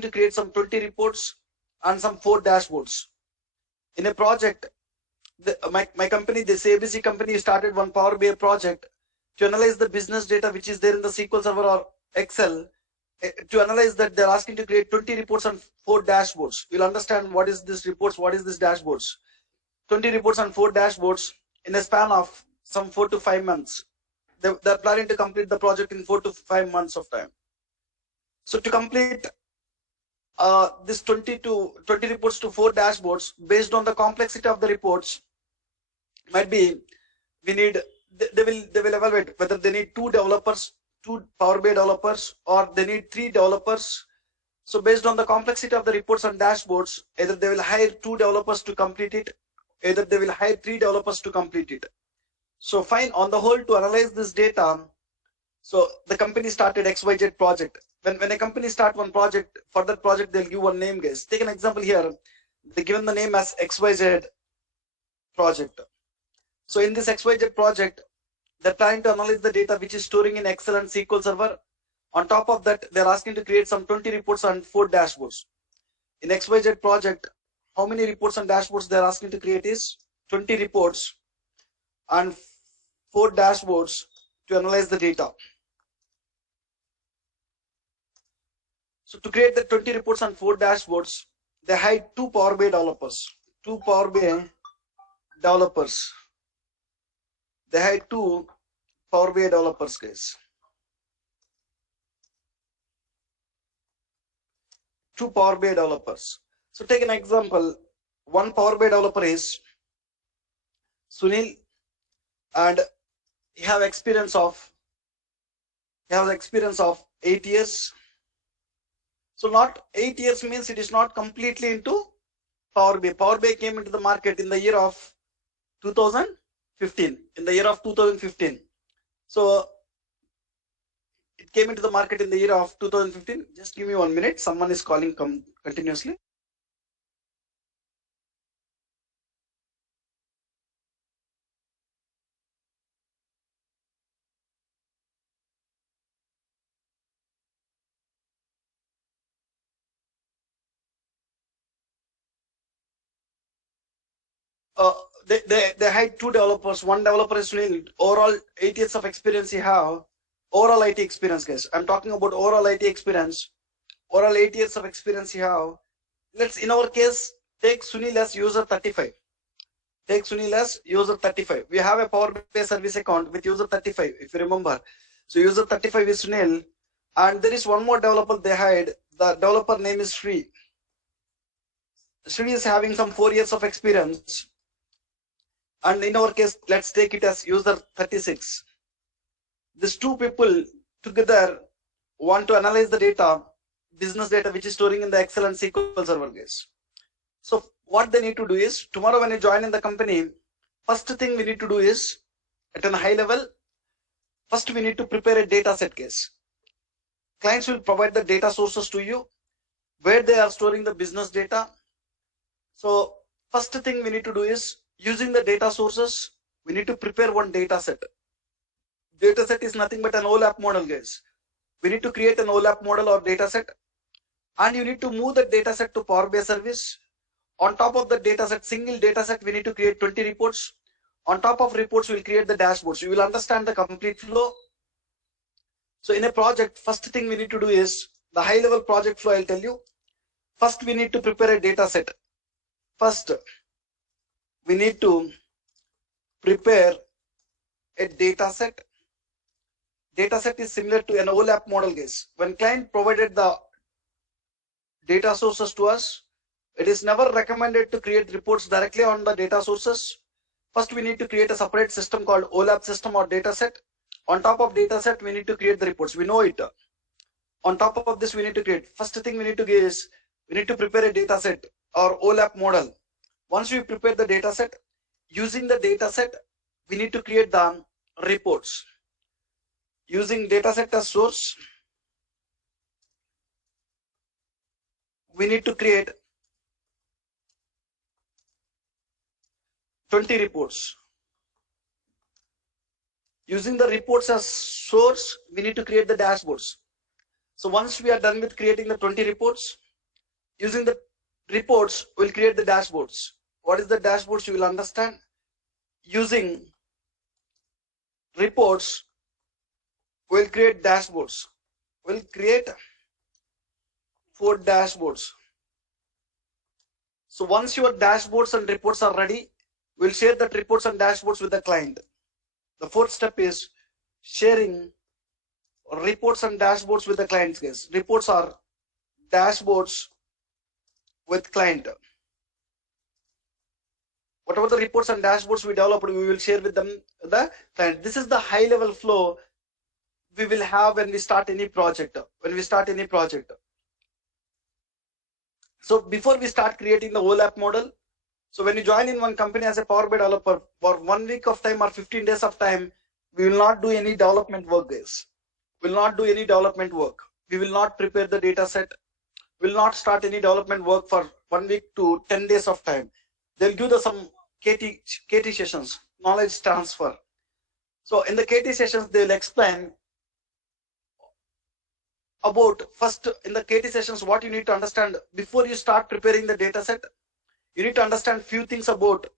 to create some 20 reports and some 4 dashboards. In a project, my company, this ABC company, started one Power BI project to analyze the business data which is there in the SQL Server or Excel. To analyze that, they're asking to create 20 reports and 4 dashboards. You'll understand what is this reports, what is this dashboards. 20 reports and 4 dashboards in a span of some 4 to 5 months. They're planning to complete the project in 4 to 5 months of time. So to complete this 20 reports to 4 dashboards, based on the complexity of the reports, might be we need, they will evaluate whether they need 2 developers, 2 Power BI developers, or they need 3 developers. So based on the complexity of the reports and dashboards, either they will hire 2 developers to complete it, either they will hire 3 developers to complete it. So fine, on the whole, to analyze this data, so the company started XYZ project. When a company start one project, for that project they'll give one name, guys. Take an example here. They given the name as XYZ project. So in this XYZ project, they're trying to analyze the data which is storing in Excel and SQL Server. On top of that, they're asking to create some 20 reports and 4 dashboards. In XYZ project, how many reports and dashboards they're asking to create is 20 reports and 4 dashboards to analyze the data. So to create the 20 reports and 4 dashboards, they hired 2 Power BI developers. 2 Power BI developers. They hired 2 Power BI developers, guys. 2 Power BI developers. So take an example. One Power BI developer is Sunil, and he has experience of 8 years. So not 8 years means it is not completely into Power BI. Power BI came into the market in the year of 2015. In the year of 2015. So it came into the market in the year of 2015. Just give me 1 minute. Someone is calling continuously. They hired 2 developers. One developer is Sunil. Overall 8 years of experience he have. Overall IT experience, guys. I'm talking about overall IT experience. Overall 8 years of experience you have. Let's, in our case, take Sunil as user 35. Take Sunil as user 35. We have a Power BI service account with user 35, if you remember. So user 35 is Sunil. And there is one more developer they hired. The developer name is Sri. Sri is having some 4 years of experience. And in our case, let's take it as user 36. These 2 people together want to analyze the data, business data, which is storing in the Excel and SQL Server, guys. So what they need to do is, tomorrow when you join in the company, first thing we need to do is, at a high level, first we need to prepare a data set, guys. Clients will provide the data sources to you, where they are storing the business data. So first thing we need to do is, using the data sources, we need to prepare one data set. Data set is nothing but an OLAP model, guys. We need to create an OLAP model or data set, and you need to move the data set to Power BI service. On top of the data set, single data set, we need to create 20 reports. On top of reports, we'll create the dashboards. You will understand the complete flow. So in a project, first thing we need to do is, the high level project flow, I'll tell you. First, we need to prepare a data set. First, we need to prepare a data set. Data set is similar to an OLAP model, guys. When client provided the data sources to us, it is never recommended to create reports directly on the data sources. First, we need to create a separate system called OLAP system or data set. On top of data set, we need to create the reports. We know it. On top of this, we need to create. First thing we need to do is, we need to prepare a data set or OLAP model. Once we prepare the data set, using the data set, we need to create the reports. Using data set as source, we need to create 20 reports. Using the reports as source, we need to create the dashboards. So once we are done with creating the 20 reports, Using the reports, we'll create the dashboards. What is the dashboards? You will understand. Using reports, we'll create dashboards. We'll create 4 dashboards. So once your dashboards and reports are ready, we'll share that reports and dashboards with the client. The 4th step is sharing reports and dashboards with the clients, guys. Reports are dashboards with client. Whatever the reports and dashboards we developed, we will share with them the client. This is the high level flow we will have when we start any project. So before we start creating the OLAP model, so when you join in one company as a Power BI developer, for 1 week of time or 15 days of time, we will not do any development work, guys. We will not do any development work. We will not prepare the data set. We will not start any development work for 1 week to 10 days of time. They'll give us some KT sessions, knowledge transfer. So in the KT sessions, they will explain about, first in the KT sessions, what you need to understand before you start preparing the data set. You need to understand few things about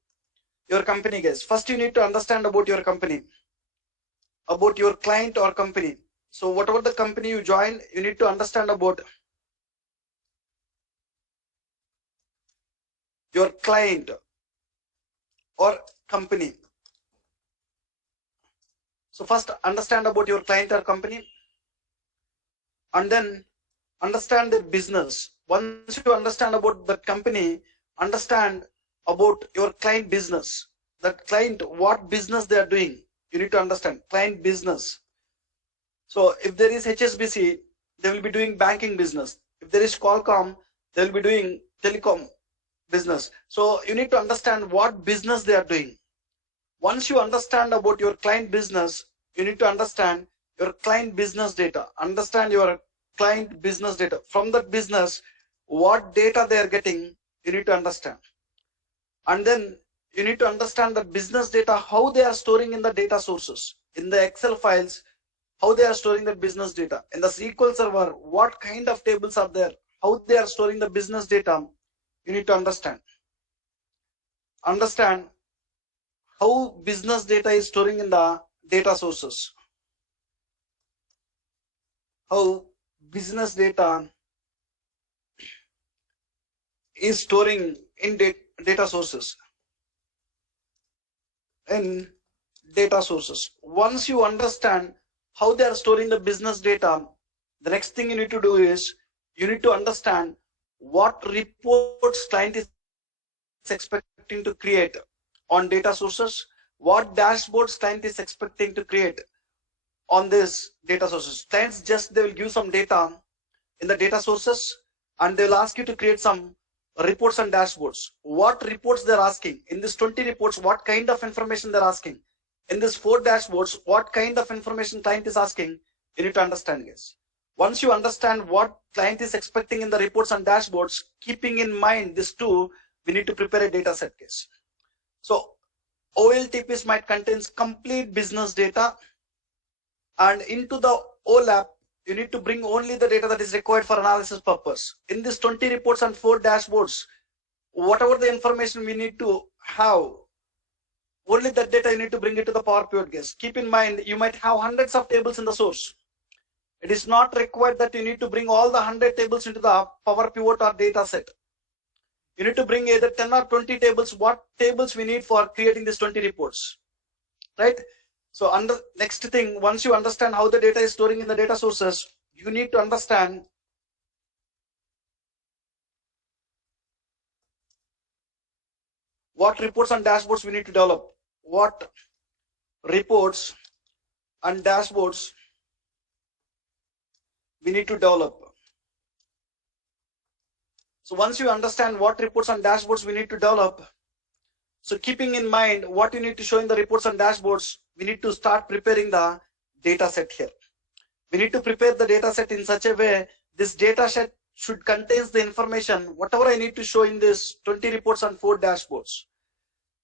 your company, guys. First, you need to understand about your company, about your client or company. So whatever the company you join, you need to understand about your client or company. So first understand about your client or company, and then understand the business. Once you understand about the company, understand about your client business. That client, what business they are doing, you need to understand client business. So if there is HSBC, they will be doing banking business. If there is Qualcomm, they will be doing telecom business. So you need to understand what business they are doing. Once you understand about your client business, you need to understand your client business data. Understand your client business data. From that business, what data they are getting, you need to understand. And then you need to understand the business data, how they are storing in the data sources, in the Excel files, how they are storing the business data. In the SQL Server, what kind of tables are there, how they are storing the business data, you need to understand. Understand how business data is storing in the data sources. How business data is storing in data sources. In data sources. Once you understand how they are storing the business data, the next thing you need to do is you need to understand what reports client is expecting to create on data sources, what dashboards client is expecting to create on this data sources. Clients they will give some data in the data sources, and they will ask you to create some reports and dashboards. What reports they're asking in this 20 reports, what kind of information they're asking in this 4 dashboards, what kind of information client is asking, you need to understand this. Once you understand what client is expecting in the reports and dashboards, keeping in mind this too, we need to prepare a data set case. So OLTPs might contains complete business data, and into the OLAP you need to bring only the data that is required for analysis purpose. In this 20 reports and 4 dashboards, whatever the information we need to have, only that data you need to bring it to the Power Pivot, guys. Keep in mind, you might have hundreds of tables in the source. It is not required that you need to bring all the 100 tables into the Power Pivot or data set. You need to bring either 10 or 20 tables. What tables we need for creating these 20 reports, right? So next thing, once you understand how the data is storing in the data sources, you need to understand what reports and dashboards we need to develop. What reports and dashboards we need to develop. So once you understand what reports and dashboards we need to develop, so keeping in mind what you need to show in the reports and dashboards, we need to start preparing the data set here. We need to prepare the data set in such a way this data set should contain the information, whatever I need to show in this 20 reports and 4 dashboards.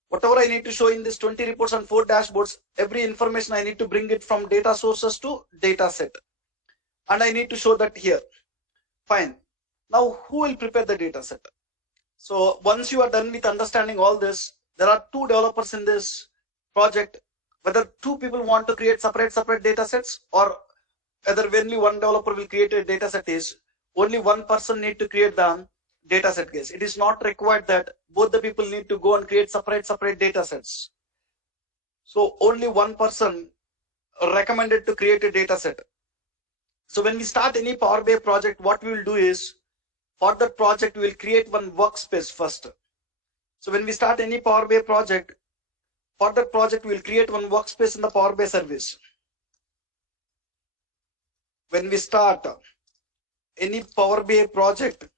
Whatever I need to show in this 20 reports and 4 dashboards, every information I need to bring it from data sources to data set. And I need to show that here. Fine. Now, who will prepare the data set? So once you are done with understanding all this, there are two developers in this project. Whether two people want to create separate data sets, or whether only one developer will create a data set, is only one person need to create the data set case. It is not required that both the people need to go and create separate data sets. So only one person recommended to create a data set. So when we start any Power BI project, what we will do is, for that project, we will create one workspace first. So when we start any Power BI project, for that project, we will create one workspace in the Power BI service. When we start any Power BI project,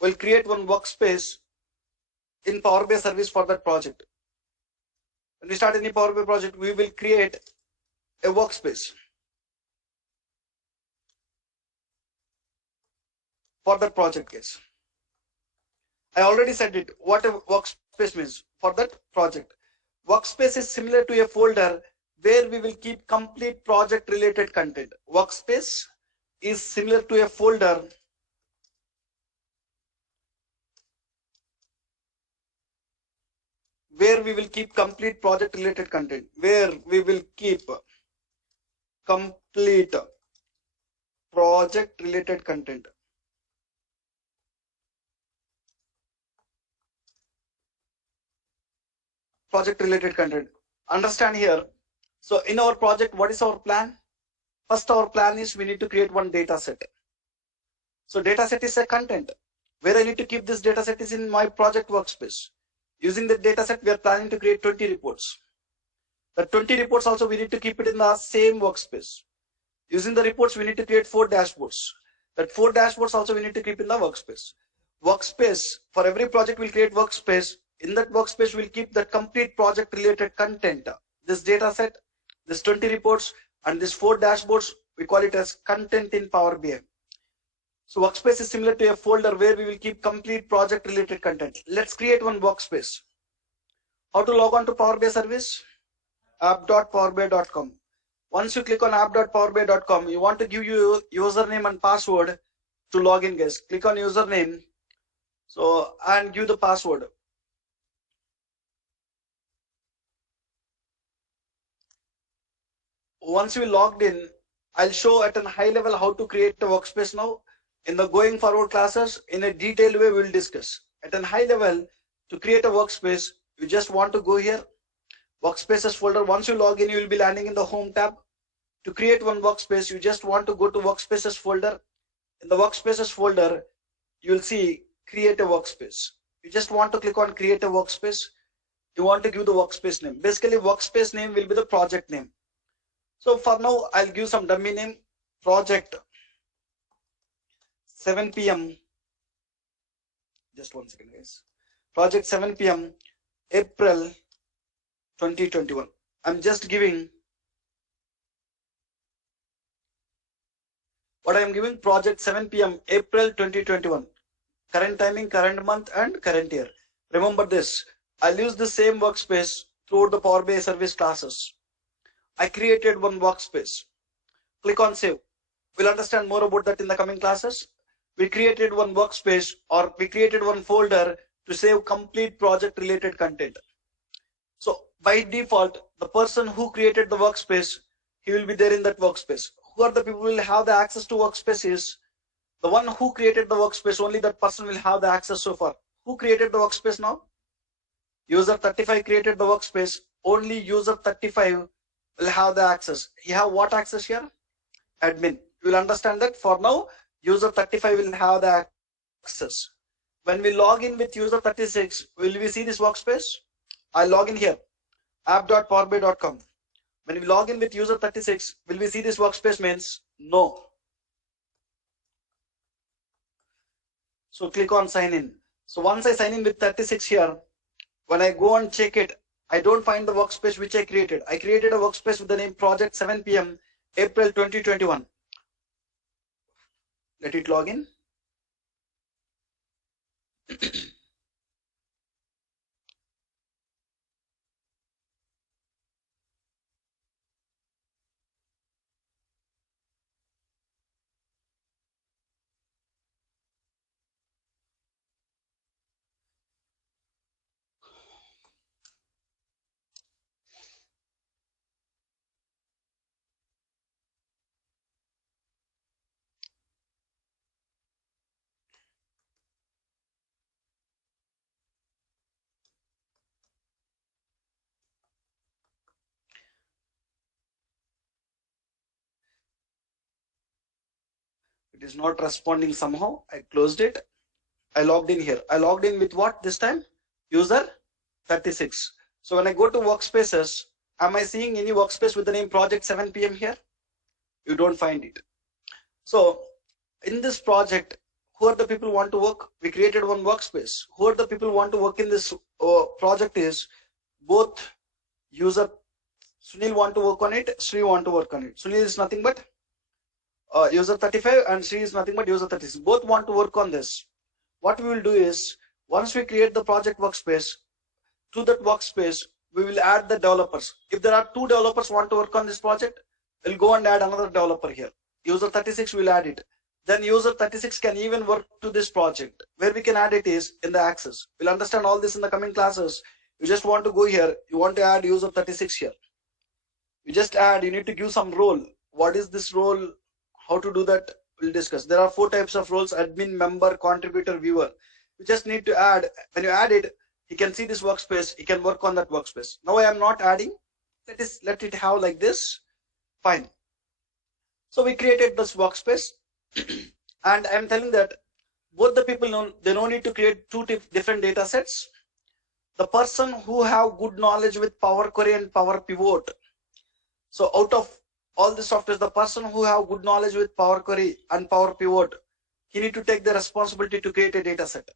we'll create one workspace in Power BI service for that project. When we start any Power BI project, we will create a workspace for that project case. I already said it, what a workspace means for that project. Workspace is similar to a folder where we will keep complete project related content. Workspace is similar to a folder where we will keep complete project related content, where we will keep complete project related content. Project related content. Understand here. So in our project, what is our plan? First, our plan is we need to create one data set. So data set is a content. Where I need to keep this data set is in my project workspace. Using the data set, we are planning to create 20 reports. The 20 reports also we need to keep it in the same workspace. Using the reports, we need to create 4 dashboards. That 4 dashboards also we need to keep in the workspace. Workspace, for every project we'll create workspace. In that workspace, we'll keep the complete project related content. This data set, this 20 reports, and this 4 dashboards, we call it as content in Power BI. So workspace is similar to a folder where we will keep complete project related content. Let's create one workspace. How to log on to Power BI service? app.powerbi.com. Once you click on app.powerbi.com, you want to give you username and password to log in, guys. Click on username. So, and give the password. Once you logged in, I'll show at a high level how to create a workspace now. In the going forward classes, in a detailed way, we'll discuss. At a high level, to create a workspace, you just want to go here, workspaces folder. Once you log in, you will be landing in the home tab. To create one workspace, you just want to go to workspaces folder. In the workspaces folder, you'll see create a workspace. You just want to click on create a workspace. You want to give the workspace name. Basically, workspace name will be the project name. So for now, I'll give some dummy name, project 7 p.m. Just 1 second, guys. Project 7 p.m. April 2021. I'm just giving what I am giving, project 7 p.m. April 2021. Current timing, current month, and current year. Remember this. I'll use the same workspace throughout the Power BI service classes. I created one workspace. Click on save. We'll understand more about that in the coming classes. We created one workspace, or we created one folder to save complete project related content. So by default, the person who created the workspace, he will be there in that workspace. Who are the people who will have the access to workspaces? The one who created the workspace, only that person will have the access so far. Who created the workspace now? User 35 created the workspace. Only user 35 will have the access. He have what access here? Admin. You will understand that for now, user 35 will have the access. When we log in with user 36, will we see this workspace? I'll log in here, app.powerbi.com. When we log in with user 36, will we see this workspace? Means no. So click on sign in. So once I sign in with 36 here, when I go and check it, I don't find the workspace which I created. I created a workspace with the name project 7 p.m. April 2021. Let it log in. It is not responding somehow. I closed it. I logged in here. I logged in with what this time? User 36. So when I go to workspaces, am I seeing any workspace with the name project 7 p.m. here? You don't find it. So in this project, who are the people who want to work? We created one workspace. Who are the people who want to work in this project is both user Sunil want to work on it, Sri want to work on it. Sunil is nothing but user 35 and Sri is nothing but user 36. Both want to work on this. What we will do is, once we create the project workspace, to that workspace, we will add the developers. If there are 2 developers want to work on this project, we'll go and add another developer here. User 36 will add it. Then user 36 can even work to this project. Where we can add it is in the access. We'll understand all this in the coming classes. You just want to go here. You want to add user 36 here. You just add, you need to give some role. What is this role? How to do that? We'll discuss. There are 4 types of roles: admin, member, contributor, viewer. You just need to add. When you add it, he can see this workspace. He can work on that workspace. Now I am not adding. Let it have like this. Fine. So we created this workspace. And I'm telling that both the people know they don't need to create 2 different data sets. The person who have good knowledge with Power Query and Power Pivot. So out of all the softwares, the person who have good knowledge with Power Query and Power Pivot, he need to take the responsibility to create a data set.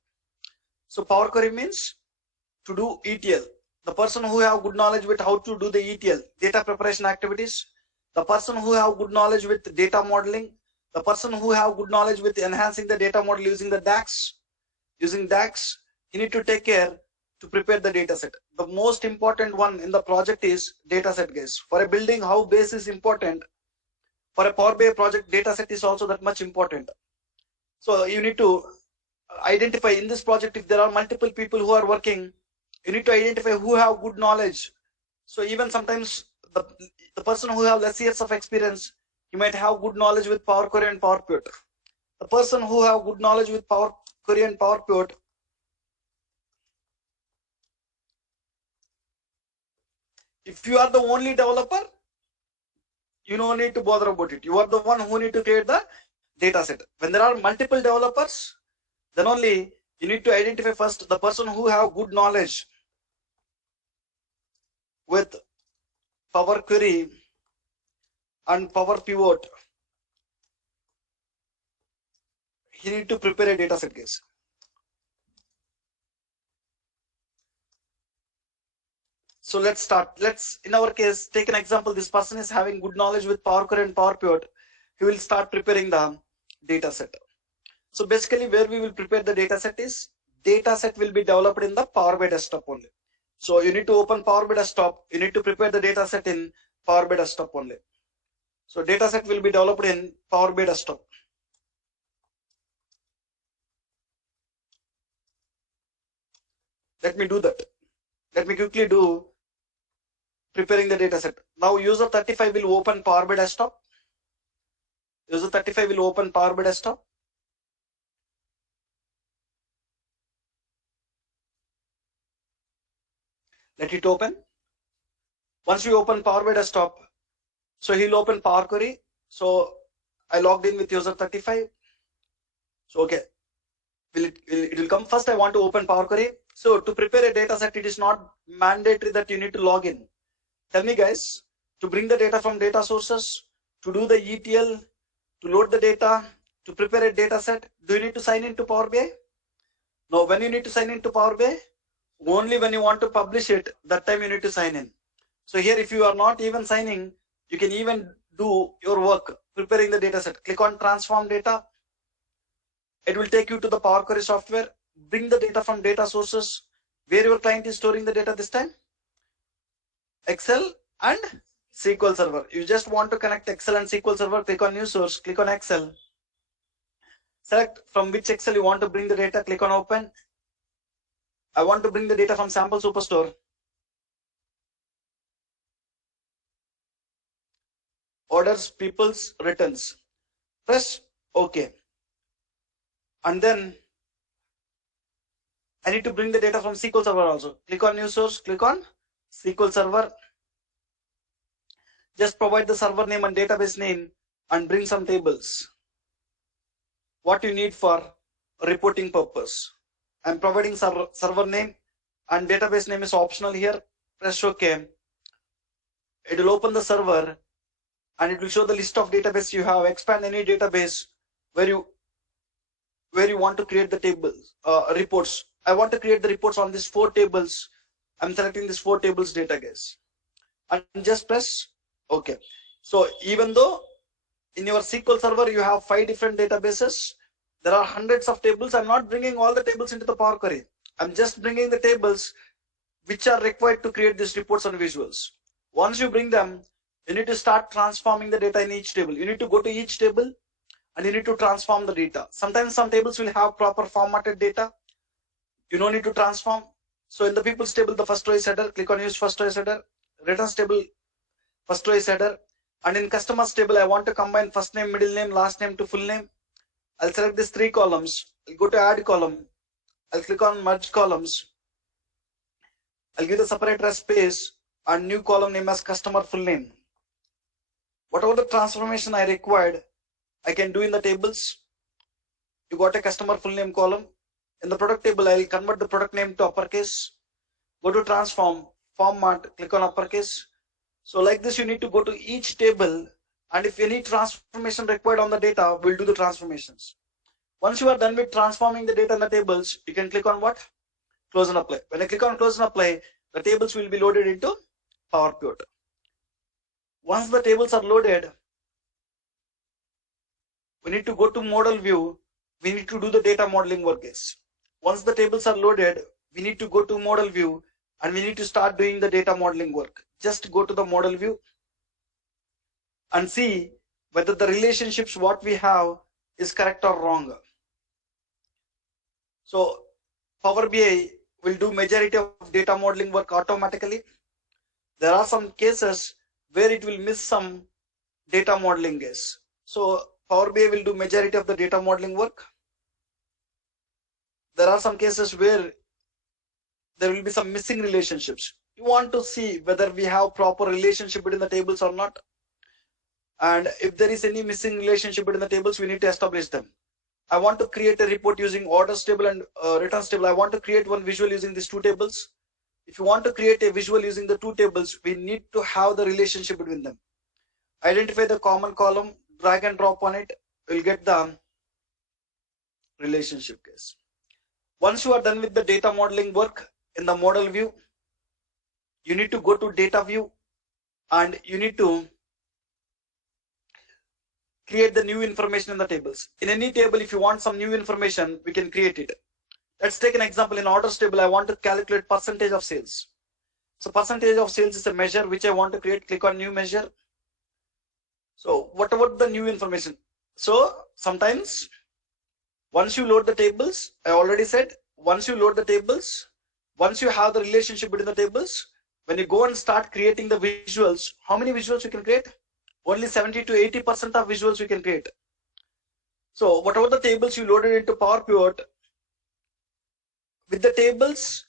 So Power Query means to do ETL. The person who have good knowledge with how to do the ETL, data preparation activities. The person who have good knowledge with data modeling. The person who have good knowledge with enhancing the data model using the DAX. Using DAX, he need to take care to prepare the data set. The most important one in the project is data set, guys. For a building, how base is important. For a Power BI project, data set is also that much important. So you need to identify in this project, if there are multiple people who are working, you need to identify who have good knowledge. So even sometimes the person who have less years of experience, he might have good knowledge with Power Query and Power Pivot. The person who have good knowledge with Power Query and Power Pivot, if you are the only developer, you don't need to bother about it. You are the one who need to create the data set. When there are multiple developers, then only you need to identify first the person who have good knowledge with Power Query and Power Pivot. He need to prepare a data set, guys. So let's start. Let's, in our case, take an example. This person is having good knowledge with Power Query and Power Pivot. He will start preparing the data set. So basically where we will prepare the data set is, data set will be developed in the Power BI desktop only. So you need to open Power BI desktop. You need to prepare the data set in Power BI desktop only. So data set will be developed in Power BI desktop. Let me do that. Let me quickly do preparing the data set. Now user 35 will open Power BI desktop. User 35 will open Power BI desktop. Let it open. Once we open Power BI desktop, so he'll open Power Query. So I logged in with user 35. So okay, it will come. First I want to open Power Query. So to prepare a data set, it is not mandatory that you need to log in. Tell me guys, to bring the data from data sources, to do the ETL, to load the data, to prepare a data set, do you need to sign into Power BI? No, when you need to sign into Power BI, only when you want to publish it, that time you need to sign in. So here, if you are not even signing, you can even do your work preparing the data set. Click on transform data. It will take you to the Power Query software. Bring the data from data sources. Where your client is storing the data this time? Excel and SQL Server. You just want to connect Excel and SQL Server. Click on new source. Click on Excel. Select from which Excel you want to bring the data. Click on open. I want to bring the data from sample superstore. Orders, people's, returns. Press OK. And then I need to bring the data from SQL Server also. Click on new source. Click on SQL Server. Just provide the server name and database name and bring some tables. what you need for reporting purpose. I'm providing server name and database name is optional here. Press OK. It will open the server and it will show the list of database you have. Expand any database where you want to create the tables, reports. I want to create the reports on these 4 tables. I'm selecting this 4 tables data, guys, and just press OK. So even though in your SQL server you have 5 different databases, there are hundreds of tables. I'm not bringing all the tables into the Power Query. I'm just bringing the tables which are required to create these reports and visuals. Once you bring them, you need to start transforming the data in each table. You need to go to each table and you need to transform the data. Sometimes some tables will have proper formatted data. You don't need to transform. So in the people's table, the first row is header. Click on use first row is header. Returns table, first row is header. And in customers table, I want to combine first name, middle name, last name to full name. I'll select these 3 columns. I'll go to add column. I'll click on merge columns. I'll give the separator a space and new column name as customer full name. Whatever the transformation I required, I can do in the tables. You got a customer full name column. In the product table, I'll convert the product name to uppercase. Go to transform, format, click on uppercase. So like this, you need to go to each table, and if any transformation required on the data, we'll do the transformations. Once you are done with transforming the data in the tables, you can click on what? Close and apply. When I click on close and apply, the tables will be loaded into Power Pivot. Once the tables are loaded, we need to go to model view. We need to do the data modeling work, guys. Once the tables are loaded, we need to go to model view and we need to start doing the data modeling work. Just go to the model view and see whether the relationships what we have is correct or wrong. So Power BI will do majority of data modeling work automatically. There are some cases where it will miss some data modeling, guys. So Power BI will do majority of the data modeling work. There are some cases where there will be some missing relationships. You want to see whether we have proper relationship between the tables or not. And if there is any missing relationship between the tables, we need to establish them. I want to create a report using orders table and returns table. I want to create one visual using these 2 tables. If you want to create a visual using the 2 tables, we need to have the relationship between them. Identify the common column, drag and drop on it. We'll get the relationship, guys. Once you are done with the data modeling work in the model view, you need to go to data view and you need to create the new information in the tables. In any table, if you want some new information, we can create it. Let's take an example. In orders table, I want to calculate percentage of sales. So percentage of sales is a measure which I want to create. Click on new measure. So what about the new information? So sometimes once you load the tables, I already said, once you load the tables, once you have the relationship between the tables, when you go and start creating the visuals, how many visuals you can create? Only 70 to 80% of visuals you can create. So whatever the tables you loaded into Power Pivot, with the tables,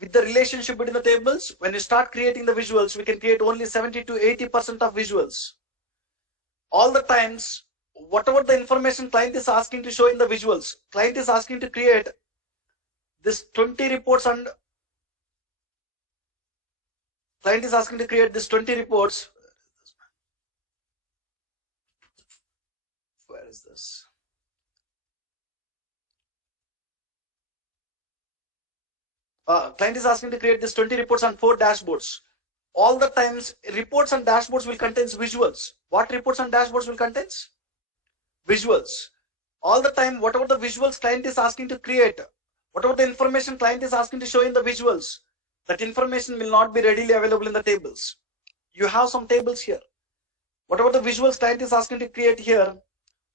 with the relationship between the tables, when you start creating the visuals, we can create only 70 to 80% of visuals. All the times, whatever the information client is asking to show in the visuals, client is asking to create this 20 reports and client is asking to create this 20 reports. Where is this? Client is asking to create this 20 reports and 4 dashboards. All the times, reports and dashboards will contain visuals. What reports and dashboards will contain? Visuals. All the time, whatever the visuals client is asking to create, whatever the information client is asking to show in the visuals, that information will not be readily available in the tables. You have some tables here. Whatever the visuals client is asking to create here,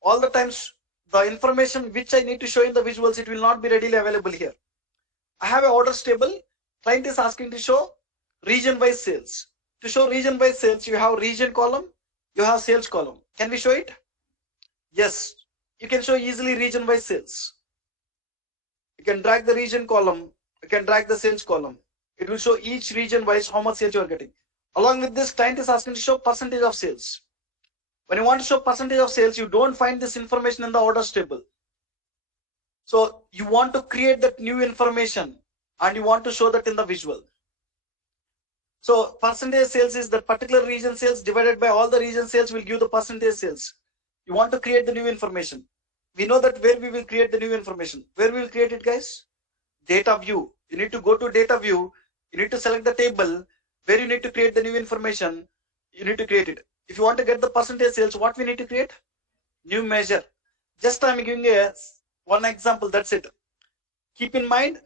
all the times, the information which I need to show in the visuals, it will not be readily available here. I have an orders table. Client is asking to show region-wise sales. To show region-wise sales, you have region column, you have sales column. Can we show it? Yes, you can show easily region-wise sales. You can drag the region column, you can drag the sales column. It will show each region-wise how much sales you are getting. Along with this, client is asking to show percentage of sales. When you want to show percentage of sales, you don't find this information in the orders table. So you want to create that new information and you want to show that in the visual. So percentage sales is the particular region sales divided by all the region sales will give the percentage sales. You want to create the new information. We know that where we will create the new information. Where we will create it, guys? Data view. You need to go to data view. You need to select the table where you need to create the new information. You need to create it. If you want to get the percentage sales, what we need to create? New measure. Just I'm giving one example. That's it. Keep in mind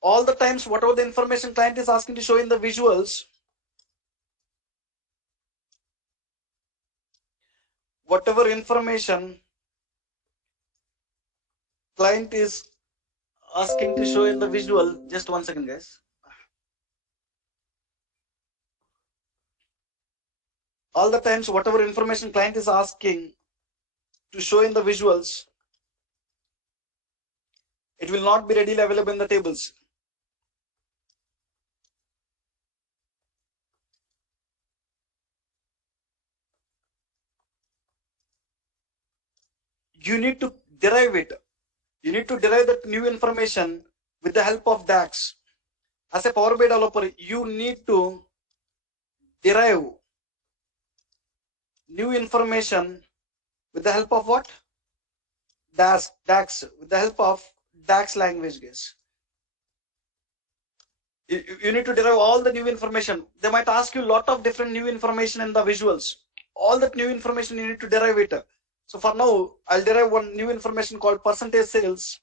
all the times whatever the information client is asking to show in the visuals, whatever information client is asking to show in the visual, just 1 second, guys. All the times whatever information client is asking to show in the visuals, it will not be readily available in the tables. You need to derive it. You need to derive that new information with the help of DAX. As a Power BI developer, you need to derive new information with the help of what? DAX, with the help of DAX language, guys. You need to derive all the new information. They might ask you a lot of different new information in the visuals. All that new information you need to derive it. So for now, I'll derive one new information called percentage sales.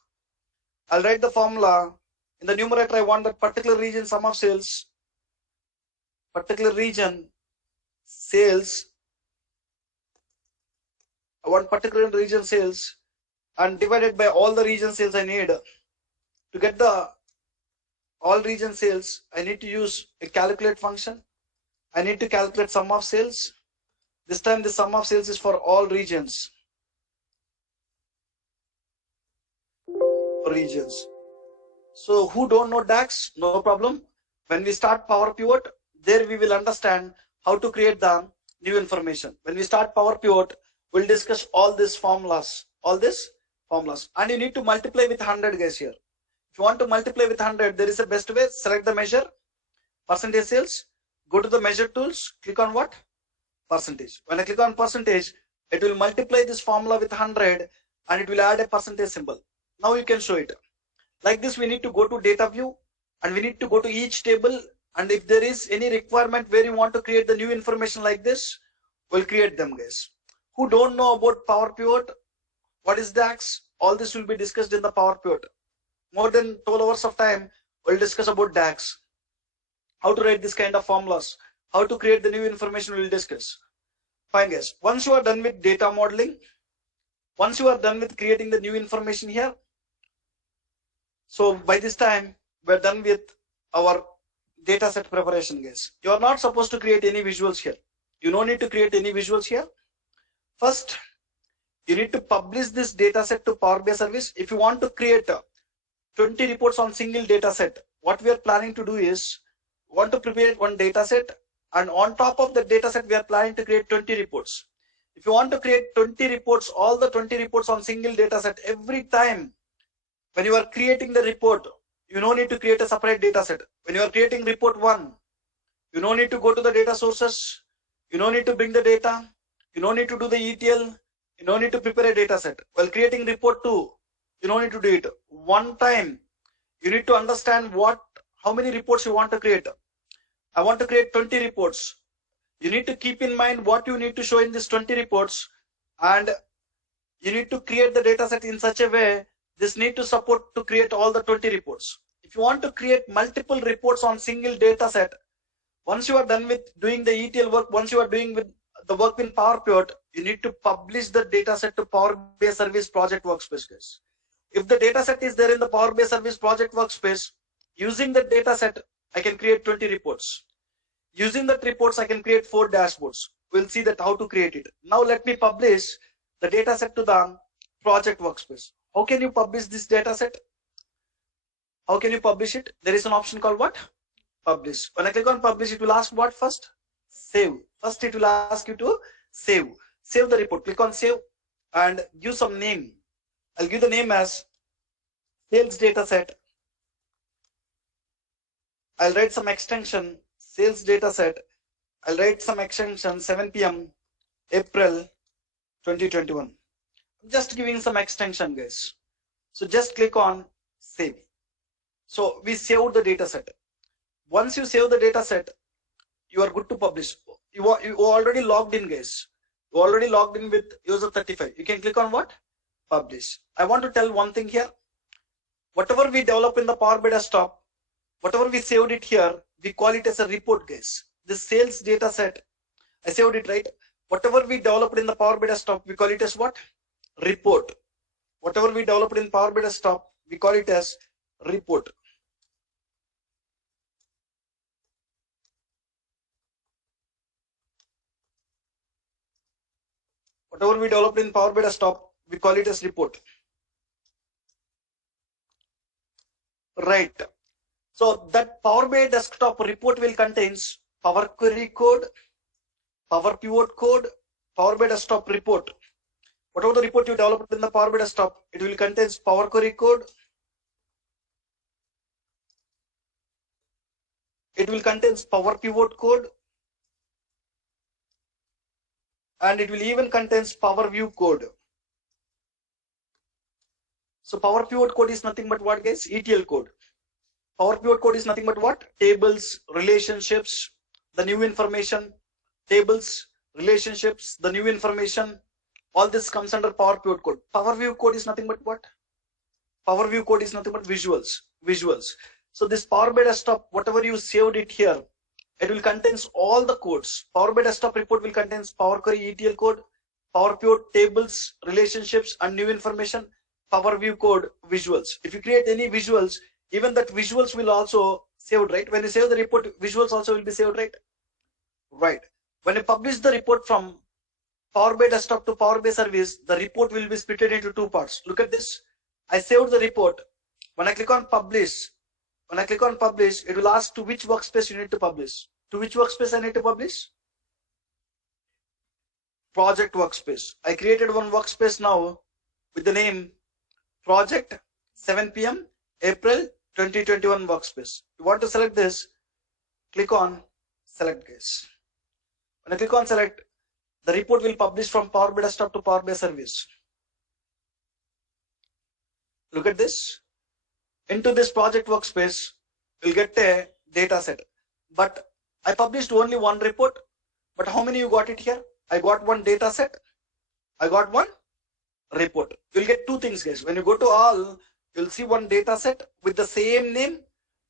I'll write the formula. In the numerator, I want that particular region sum of sales. Particular region sales. I want particular region sales and divided by all the region sales I need. To get the all region sales, I need to use a calculate function. I need to calculate sum of sales. This time the sum of sales is for all regions. So who don't know DAX? No problem. When we start Power Pivot, there we will understand how to create the new information. When we start Power Pivot, we'll discuss all these formulas. And you need to multiply with 100, guys, here. If you want to multiply with 100, there is a best way. Select the measure, percentage sales, go to the measure tools, click on what? Percentage. When I click on percentage, it will multiply this formula with 100 and it will add a percentage symbol. Now you can show it. Like this, we need to go to data view and we need to go to each table. And if there is any requirement where you want to create the new information like this, we'll create them, guys. Who don't know about Power Pivot, what is DAX? All this will be discussed in the Power Pivot. More than 12 hours of time, we'll discuss about DAX. How to write this kind of formulas, how to create the new information we'll discuss. Fine, guys. Once you are done with data modeling, once you are done with creating the new information here, so by this time, we're done with our data set preparation, guys. You are not supposed to create any visuals here. You don't need to create any visuals here. First, you need to publish this data set to Power BI service. If you want to create 20 reports on single data set, what we are planning to do is, we want to prepare one data set, and on top of the data set, we are planning to create 20 reports. If you want to create 20 reports, all the 20 reports on single data set, every time when you are creating the report, you don't need to create a separate data set. When you are creating report 1, you don't need to go to the data sources. You don't need to bring the data. You don't need to do the ETL. You don't need to prepare a data set. While creating report 2, you don't need to do it. One time, you need to understand how many reports you want to create. I want to create 20 reports. You need to keep in mind what you need to show in these 20 reports, and you need to create the data set in such a way this need to support to create all the 20 reports. If you want to create multiple reports on single data set, once you are done with doing the ETL work, once you are doing with the work in Power Pivot, you need to publish the data set to Power BI Service Project Workspace, guys. If the data set is there in the Power BI Service Project Workspace, using the data set, I can create 20 reports. Using that reports, I can create 4 dashboards. We'll see that how to create it. Now let me publish the data set to the Project Workspace. How can you publish this data set? How can you publish it? There is an option called what? Publish. When I click on publish, it will ask what first? Save. First, it will ask you to save. Save the report. Click on save and give some name. I'll give the name as sales data set. I'll write some extension, sales data set. I'll write some extension 7 p.m. April 2021. I'm just giving some extension, guys. So just click on save. So we saved the data set. Once you save the data set, you are good to publish. You already logged in, guys. You already logged in with user 35. You can click on what? Publish. I want to tell one thing here. Whatever we develop in the Power BI desktop, whatever we saved it here, we call it as a report, guys. This sales data set, I saved it, right? Whatever we developed in the Power BI desktop, we call it as what? Report. Whatever we developed in Power BI desktop, we call it as report. Whatever we developed in Power BI desktop, we call it as report. Right. So that Power BI desktop report will contains Power Query code, Power Pivot code, Power BI desktop report. Whatever the report you developed in the Power BI desktop, it will contains Power Query code. It will contains Power Pivot code. And it will even contains Power View code. So Power Pivot code is nothing but what, guys? ETL code. Power Pivot code is nothing but what? Tables, relationships, the new information, tables, relationships, the new information. All this comes under Power Pivot code. Power View code is nothing but what? Power View code is nothing but visuals. So this Power BI desktop, whatever you saved it here, it will contains all the codes. Power BI desktop report will contains Power Query ETL code, Power Pivot tables, relationships, and new information, Power View code, visuals. If you create any visuals, even that visuals will also saved, right? When you save the report, visuals also will be saved, right? Right. When you publish the report from Power BI desktop to Power BI service, the report will be split into two parts. Look at this. I saved the report. When I click on publish, it will ask to which workspace you need to publish. To which workspace I need to publish? Project workspace. I created one workspace now with the name Project 7 p.m. April 2021 workspace. You want to select this, click on select, guys. When I click on select, the report will publish from Power BI desktop to Power BI service. Look at this. Into this project workspace, you'll get a data set. But I published only one report. But how many you got it here? I got one data set. I got one report. You'll get two things, guys. When you go to all, you'll see one data set with the same name.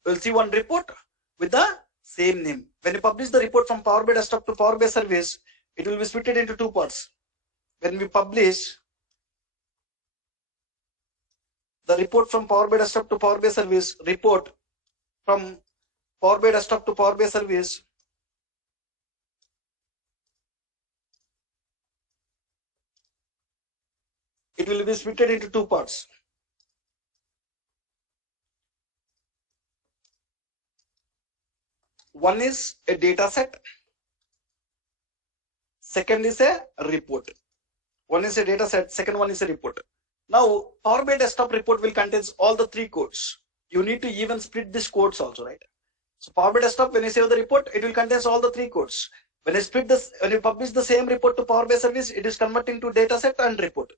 You'll see one report with the same name. When you publish the report from Power BI desktop to Power BI service, it will be split into two parts. When we publish the report from Power BI desktop to Power BI service, report from Power BI desktop to Power BI service, it will be split into two parts. One is a data set. Second is a report. One is a data set. Second one is a report. Now, Power BI desktop report will contain all the three codes. You need to even split these codes also, right? So Power BI desktop, when you save the report, it will contain all the three codes. When you split this, when you publish the same report to Power BI service, it is converting to data set and report.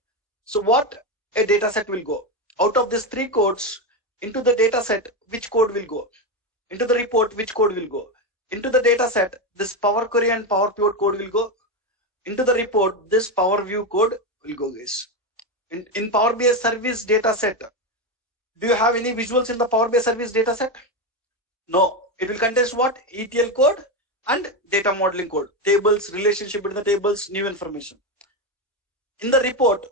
So what a data set will go? Out of these three codes, into the data set, which code will go? Into the report, which code will go? Into the data set, this Power Query and Power Pivot code will go. Into the report, this Power View code will go, guys. In Power BI service data set, do you have any visuals in the Power BI service data set? No. It will contain what? ETL code and data modeling code. Tables, relationship between the tables, new information. In the report,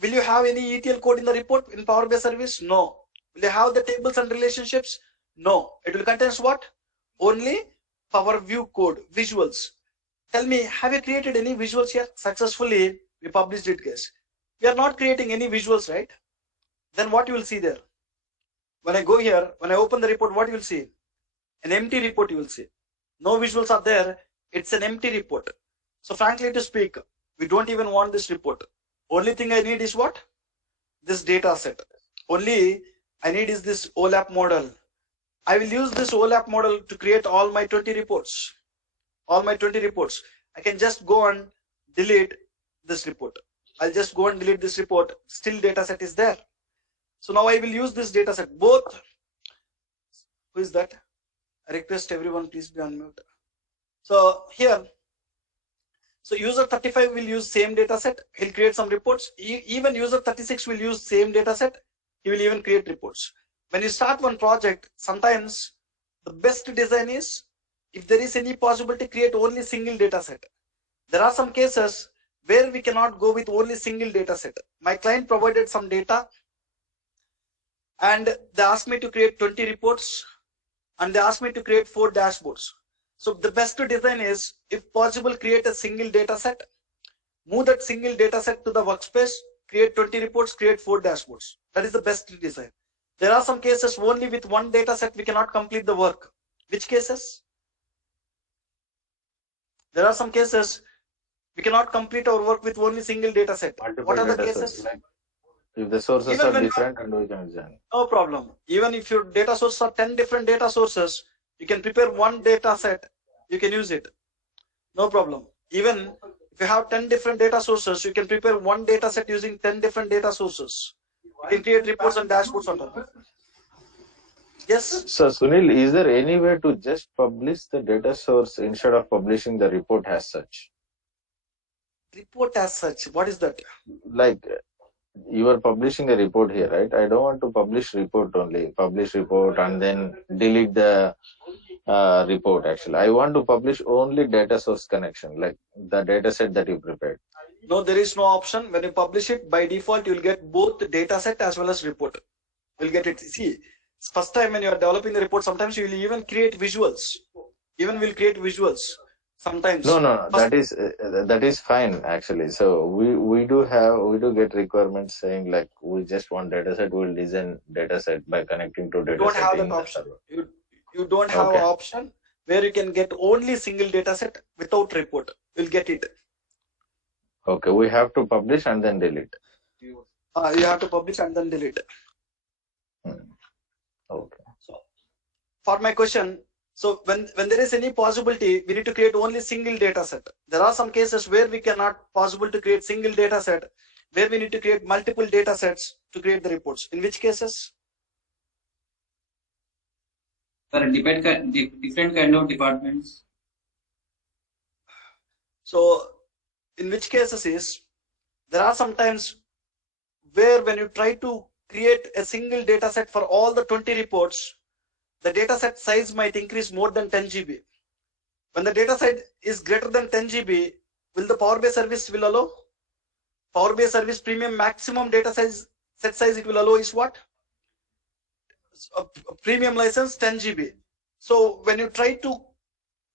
will you have any ETL code in the report in Power BI service? No. Will you have the tables and relationships? No. It will contain what? Only Power View code, visuals. Tell me, have you created any visuals here? Successfully, we published it, guys. We are not creating any visuals, right? Then what you will see there? When I go here, when I open the report, what you will see? An empty report you will see. No visuals are there. It's an empty report. So frankly to speak, we don't even want this report. Only thing I need is what? This data set. Only I need is this OLAP model. I will use this OLAP model to create all my 20 reports. All my 20 reports. I can just go and delete this report. I'll just go and delete this report. Still data set is there. So now I will use this data set. Both. Who is that? I request everyone please be on mute. So here, so user 35 will use same data set. He'll create some reports. Even user 36 will use same data set. He will even create reports. When you start one project, sometimes the best design is if there is any possibility to create only single data set. There are some cases where we cannot go with only single data set. My client provided some data and they asked me to create 20 reports and they asked me to create 4 dashboards. So the best design is, if possible, create a single data set, move that single data set to the workspace, create 20 reports, create 4 dashboards. That is the best design. There are some cases only with one data set we cannot complete the work. Which cases? There are some cases we cannot complete our work with only single data set. What are the cases? Like if the sources Even are different and we can design. No problem. Even if your data sources are 10 different data sources, you can prepare one data set, you can use it. No problem. Even if you have 10 different data sources, you can prepare one data set using 10 different data sources. You can create reports and dashboards on top. Yes? So Sunil, is there any way to just publish the data source instead of publishing the report as such? Report as such, what is that? Like you are publishing a report here, right? I don't want to publish report only, publish report and then delete the report. Actually, I want to publish only data source connection, like the data set that you prepared. No, there is no option. When you publish it, by default, you'll get both the data set as well as report. You'll get it. See, first time when you are developing the report, sometimes you will even create visuals. Even we'll create visuals. Sometimes. No. That is fine actually. So we do get requirements saying like we just want data set. We'll design data set by connecting to data You don't set have in that the option. server. You don't have Okay. an option where you can get only single data set without report. You'll get it. Okay, we have to publish and then delete. You have to publish and then delete. Okay. So for my question, so when there is any possibility, we need to create only single data set. There are some cases where we cannot possible to create single data set, where we need to create multiple data sets to create the reports. In which cases? For different kind of departments. So in which cases is, there are some times where when you try to create a single data set for all the 20 reports, the data set size might increase more than 10 GB. When the data set is greater than 10 GB, will the Power BI service will allow? Power BI service premium maximum data size set size it will allow is what? A premium license 10 GB. So when you try to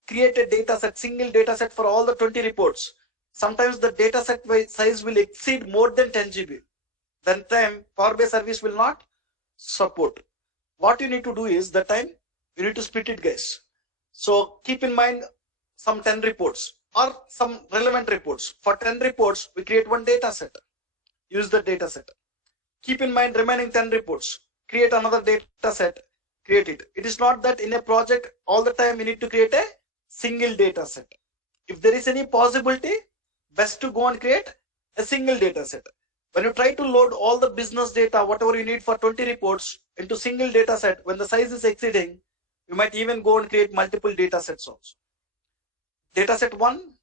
create a data set, single data set for all the 20 reports, sometimes the data set size will exceed more than 10 GB. Then time Power BI service will not support. What you need to do is that time you need to split it, guys. So keep in mind some 10 reports or some relevant reports. For 10 reports, we create one data set. Use the data set. Keep in mind remaining 10 reports. Create another data set. Create it. It is not that in a project all the time we need to create a single data set. If there is any possibility, best to go and create a single data set. When you try to load all the business data, whatever you need for 20 reports into single data set, when the size is exceeding, you might even go and create multiple data sets also. Data set 1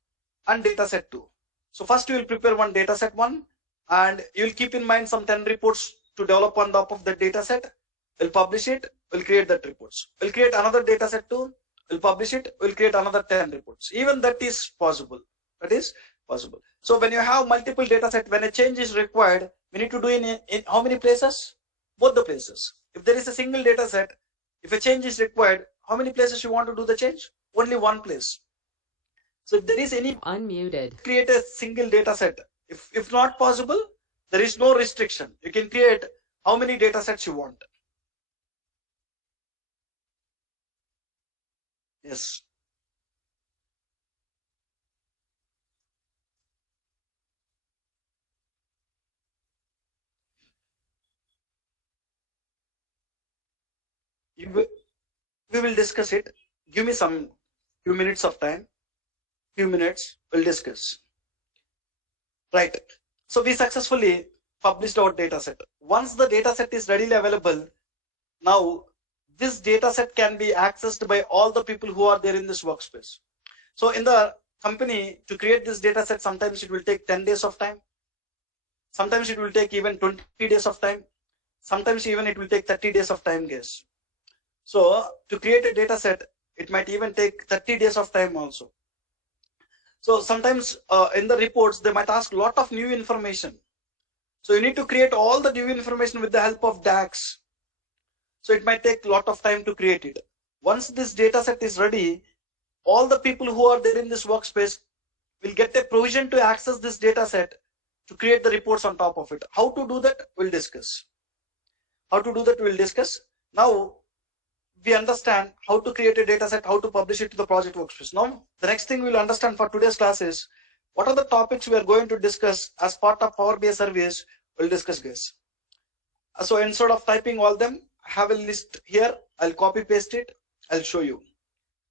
and data set 2. So first you will prepare one data set 1 and you will keep in mind some 10 reports to develop on top of the data set. We'll publish it, we'll create that reports. We'll create another data set 2, we'll publish it, we'll create another 10 reports. Even that is possible. That is possible. So when you have multiple data set, when a change is required, we need to do in how many places? Both the places. If there is a single data set, if a change is required, how many places you want to do the change? Only one place. So if there is any unmuted, create a single data set. If not possible, there is no restriction. You can create how many data sets you want. Yes. We will discuss it. Give me some few minutes of time. Few minutes, we'll discuss. Right. So we successfully published our data set. Once the data set is readily available, now this data set can be accessed by all the people who are there in this workspace. So in the company, to create this data set, sometimes it will take 10 days of time. Sometimes it will take even 20 days of time. Sometimes even it will take 30 days of time, guys. So to create a data set, it might even take 30 days of time also. So sometimes in the reports, they might ask a lot of new information. So you need to create all the new information with the help of DAX. So it might take a lot of time to create it. Once this data set is ready, all the people who are there in this workspace will get a provision to access this data set to create the reports on top of it. How to do that, we'll discuss. How to do that, we'll discuss. Now, we understand how to create a data set, how to publish it to the project workspace. Now, the next thing we'll understand for today's class is what are the topics we are going to discuss as part of Power BI service. We'll discuss, guys. So instead of typing all them, I have a list here. I'll copy paste it. I'll show you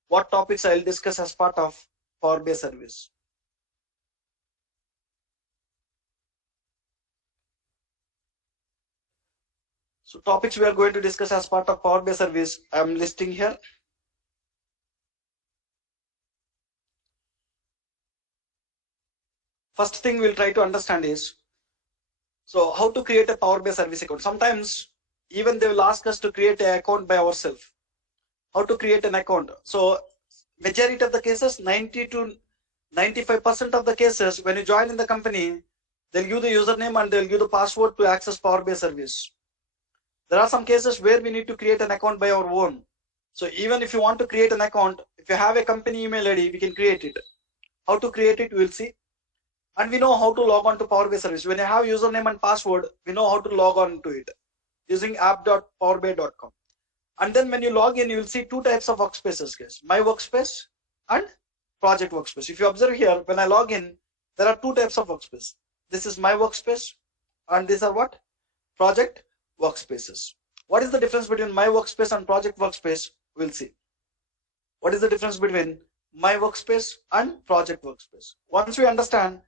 what topics I'll discuss as part of Power BI service. So topics we are going to discuss as part of Power BI service, I'm listing here. First thing we'll try to understand is, so how to create a Power BI service account. Sometimes even they will ask us to create an account by ourselves. How to create an account. So majority of the cases, 90 to 95% of the cases, when you join in the company, they'll give the username and they'll give the password to access Power BI service. There are some cases where we need to create an account by our own. So even if you want to create an account, if you have a company email ID, we can create it. How to create it, we'll see. And we know how to log on to Power BI service. When you have username and password, we know how to log on to it using app.powerbi.com. And then when you log in, you will see two types of workspaces, guys. My workspace and project workspace. If you observe here, when I log in, there are two types of workspace. This is my workspace and these are what? Project workspaces. What is the difference between my workspace and project workspace? We'll see. What is the difference between my workspace and project workspace? Once we understand,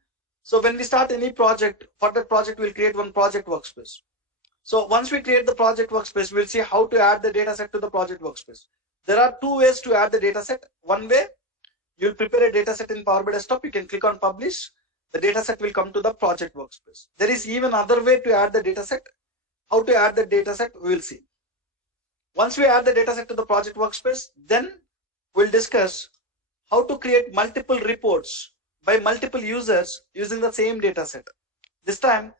so when we start any project, for that project, we'll create one project workspace. So once we create the project workspace, we'll see how to add the data set to the project workspace. There are two ways to add the data set. One way, you'll prepare a data set in Power BI Desktop. You can click on publish. The data set will come to the project workspace. There is even another way to add the data set. How to add the data set, we will see. Once we add the data set to the project workspace, then we'll discuss how to create multiple reports by multiple users using the same data set. This time,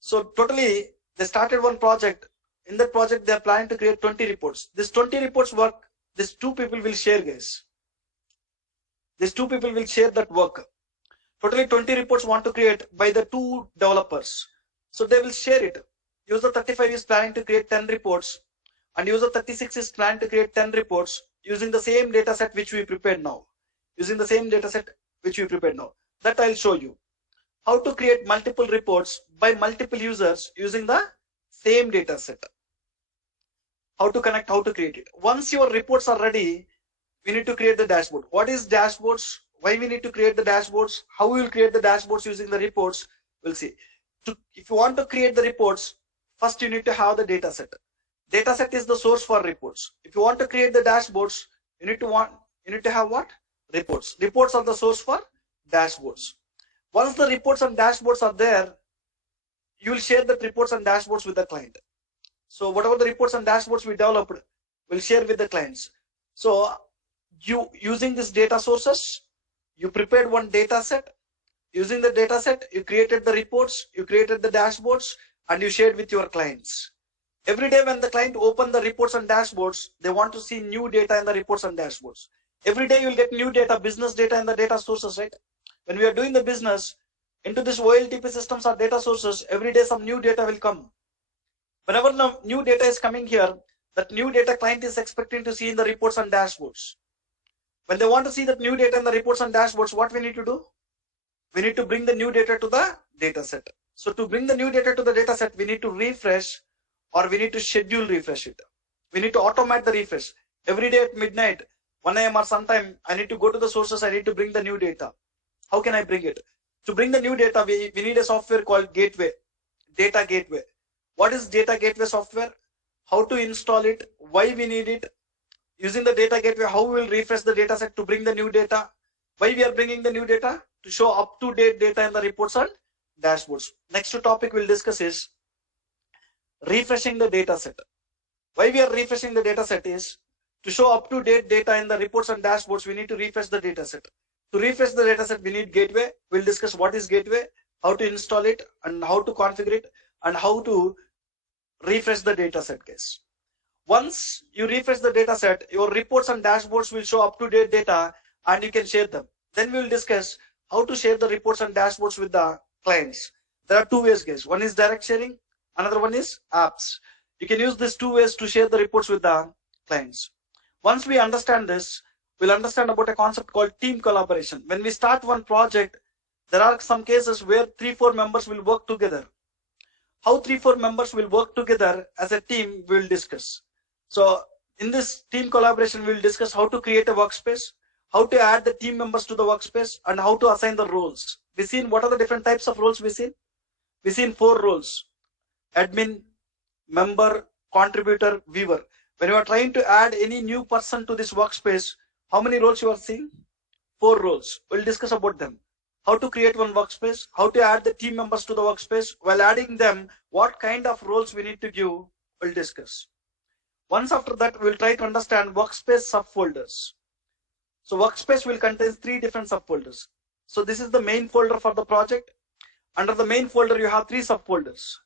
so totally they started one project. In that project, they are planning to create 20 reports. This 20 reports work, these two people will share, guys. These two people will share that work. Totally 20 reports want to create by the two developers. So they will share it. User 35 is planning to create 10 reports and user 36 is planning to create 10 reports using the same data set which we prepared now. Using the same data set which we prepared now. That I'll show you. How to create multiple reports by multiple users using the same data set. How to connect, how to create it. Once your reports are ready, we need to create the dashboard. What is dashboards? Why we need to create the dashboards? How we will create the dashboards using the reports? We'll see. If you want to create the reports, first you need to have the data set. Data set is the source for reports. If you want to create the dashboards, you need to have what? Reports. Reports are the source for dashboards. Once the reports and dashboards are there, you will share the reports and dashboards with the client. So whatever the reports and dashboards we developed, we'll share with the clients. So you using these data sources, you prepared one data set. Using the data set, you created the reports, you created the dashboards, and you shared with your clients. Every day when the client open the reports and dashboards, they want to see new data in the reports and dashboards. Every day you'll get new data, business data in the data sources, right? When we are doing the business, into this OLTP systems or data sources, every day some new data will come. Whenever the new data is coming here, that new data client is expecting to see in the reports and dashboards. When they want to see that new data in the reports and dashboards, what we need to do? We need to bring the new data to the data set. So to bring the new data to the data set, we need to refresh or we need to schedule refresh it. We need to automate the refresh. Every day at midnight, 1 a.m. or sometime, I need to go to the sources. I need to bring the new data. How can I bring it? To bring the new data, we need a software called Gateway, Data Gateway. What is Data Gateway software? How to install it? Why we need it? Using the Data Gateway, how we will refresh the data set to bring the new data? Why we are bringing the new data? To show up-to-date data in the reports and dashboards. Next topic we'll discuss is refreshing the data set. Why we are refreshing the data set is to show up-to-date data in the reports and dashboards. We need to refresh the data set. To refresh the data set, we need Gateway. We'll discuss what is Gateway, how to install it, and how to configure it, and how to refresh the data set, guys. Once you refresh the data set, your reports and dashboards will show up-to-date data and you can share them. Then we will discuss how to share the reports and dashboards with the clients. There are two ways, guys. One is direct sharing, another one is apps. You can use these two ways to share the reports with the clients. Once we understand this, we'll understand about a concept called team collaboration. When we start one project, there are some cases where 3-4 members will work together. How 3-4 members will work together as a team, we'll discuss. So in this team collaboration, we'll discuss how to create a workspace, how to add the team members to the workspace, and how to assign the roles. We've seen what are the different types of roles we've seen? We've seen 4 roles: admin, member, contributor, viewer. When you are trying to add any new person to this workspace, how many roles you are seeing? 4 roles. We'll discuss about them. How to create one workspace, how to add the team members to the workspace. While adding them, what kind of roles we need to give, we'll discuss. Once after that, we'll try to understand workspace subfolders. So workspace will contain 3 different subfolders. So this is the main folder for the project. Under the main folder, you have 3 subfolders.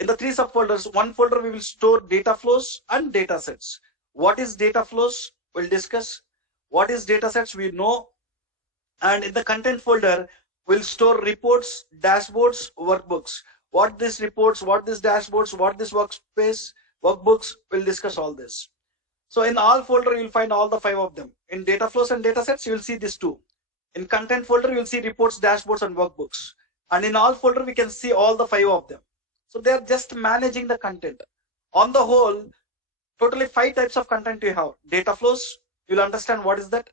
In the 3 subfolders, one folder we will store data flows and data sets. What is data flows? We'll discuss. What is data sets? We know. And in the content folder, we'll store reports, dashboards, workbooks. What these reports, what these dashboards, what this workspace, workbooks, we'll discuss all this. So in all folder, you'll find all the 5 of them. In data flows and data sets, you'll see these 2. In content folder, you'll see reports, dashboards, and workbooks. And in all folder, we can see all the 5 of them. So they're just managing the content. On the whole, totally 5 types of content you have. Data flows, you'll understand what is that.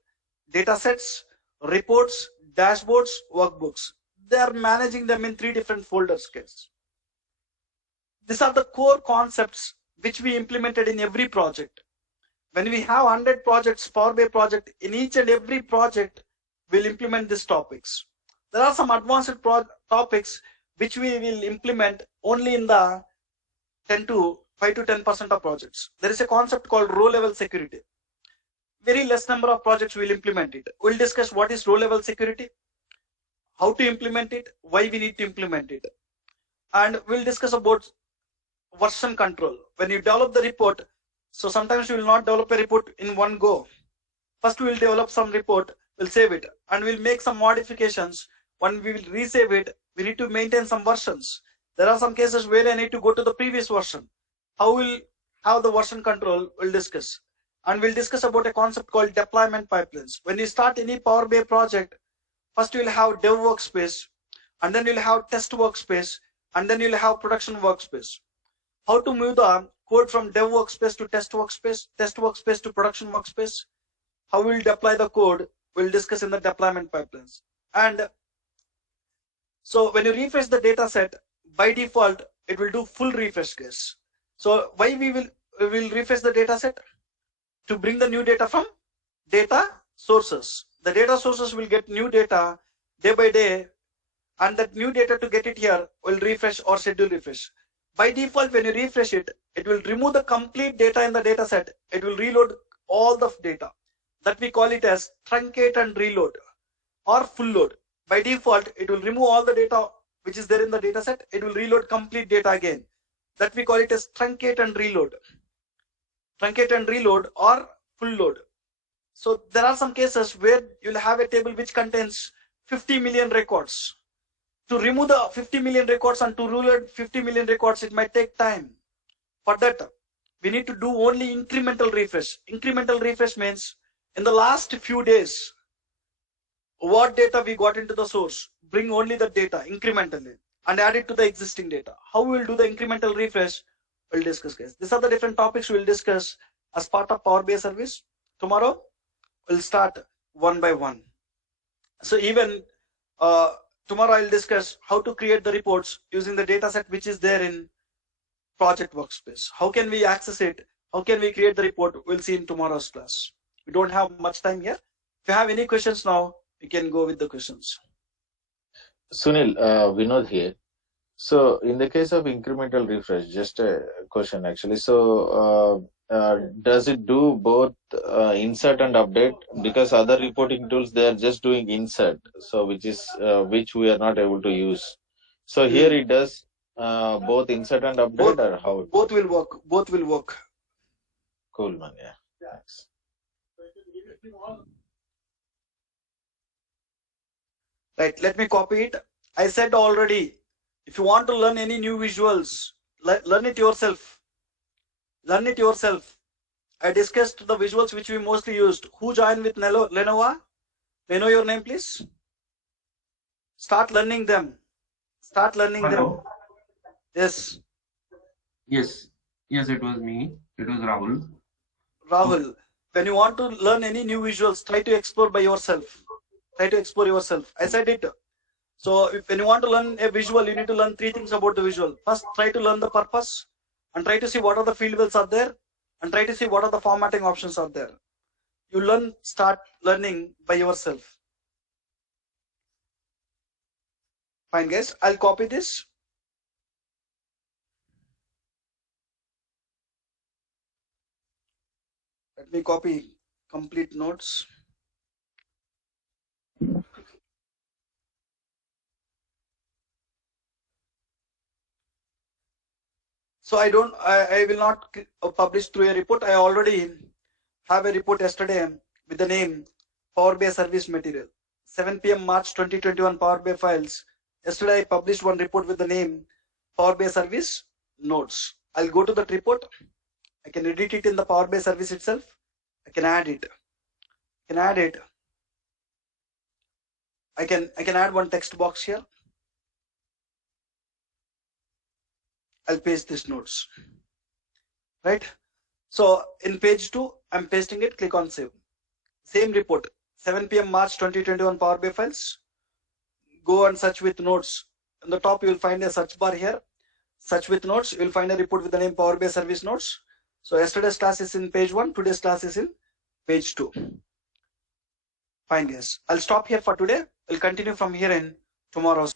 Data sets, reports, dashboards, workbooks. They are managing them in 3 different folders, guys. These are the core concepts which we implemented in every project. When we have 100 projects, Power BI project, in each and every project, we'll implement these topics. There are some advanced topics which we will implement only in the 5 to 10% of projects. There is a concept called row level security. Very less number of projects will implement it. We'll discuss what is row level security, how to implement it, why we need to implement it. And we'll discuss about version control. When you develop the report, so sometimes you will not develop a report in one go. First we will develop some report, we'll save it, and we'll make some modifications. When we will resave it, we need to maintain some versions. There are some cases where I need to go to the previous version. How we'll have the version control, we'll discuss. And we'll discuss about a concept called deployment pipelines. When you start any Power BI project, first you'll have dev workspace, and then you'll have test workspace, and then you'll have production workspace. How to move the code from dev workspace to test workspace to production workspace. How we'll deploy the code, we'll discuss in the deployment pipelines. And so when you refresh the data set, by default, it will do full refresh case. So why we will refresh the data set? To bring the new data from data sources. The data sources will get new data day by day, and that new data, to get it here, will refresh or schedule refresh. By default, when you refresh it, it will remove the complete data in the data set. It will reload all the data. That we call it as truncate and reload or full load. By default, it will remove all the data which is there in the data set. It will reload complete data again. That we call it as truncate and reload. Truncate and reload or full load. So there are some cases where you'll have a table which contains 50 million records. To remove the 50 million records and to reload 50 million records, it might take time. For that, we need to do only incremental refresh. Incremental refresh means in the last few days, what data we got into the source, bring only the data incrementally and add it to the existing data. How we will do the incremental refresh, we'll discuss, guys. These are the different topics we'll discuss as part of Power BI service. Tomorrow we'll start one by one. So even tomorrow I'll discuss how to create the reports using the data set which is there in project workspace. How can we access it? How can we create the report? We'll see in tomorrow's class. We don't have much time here. If you have any questions now, you can go with the questions. Sunil, Vinod here. So in the case of incremental refresh, just a question actually. So does it do both insert and update? Because other reporting tools, they are just doing insert, so which we are not able to use. So here it does both insert and update, or how? Both will work. Both will work. Cool, man. Yeah. Thanks. Right. Let me copy it. I said already, if you want to learn any new visuals, learn it yourself. Learn it yourself. I discussed the visuals which we mostly used. Who joined with Lenovo? May I know your name, please? Start learning them. Start learning them. Yes. Yes, it was me. It was Rahul. Rahul, when you want to learn any new visuals, try to explore by yourself. Try to explore yourself. I said it. So when you want to learn a visual, you need to learn 3 things about the visual. First, try to learn the purpose and try to see what are the field wells are there and try to see what are the formatting options are there. You start learning by yourself. Fine, guys. I'll copy this. Let me copy complete notes. So I will not publish through a report. I already have a report yesterday with the name Power BI Service Material. 7 p.m. March 2021 Power BI files. Yesterday I published one report with the name Power BI Service Notes. I'll go to that report. I can edit it in the Power BI service itself. I can add it. I can add one text box here. I'll paste these notes. Right? So in page 2, I'm pasting it. Click on save. Same report. 7 p.m. March 2021 Power BI files. Go and search with notes. On the top, you will find a search bar here. Search with notes. You will find a report with the name Power BI Service Notes. So yesterday's class is in page 1. Today's class is in page 2. Fine, guys. I'll stop here for today. We'll continue from here in tomorrow's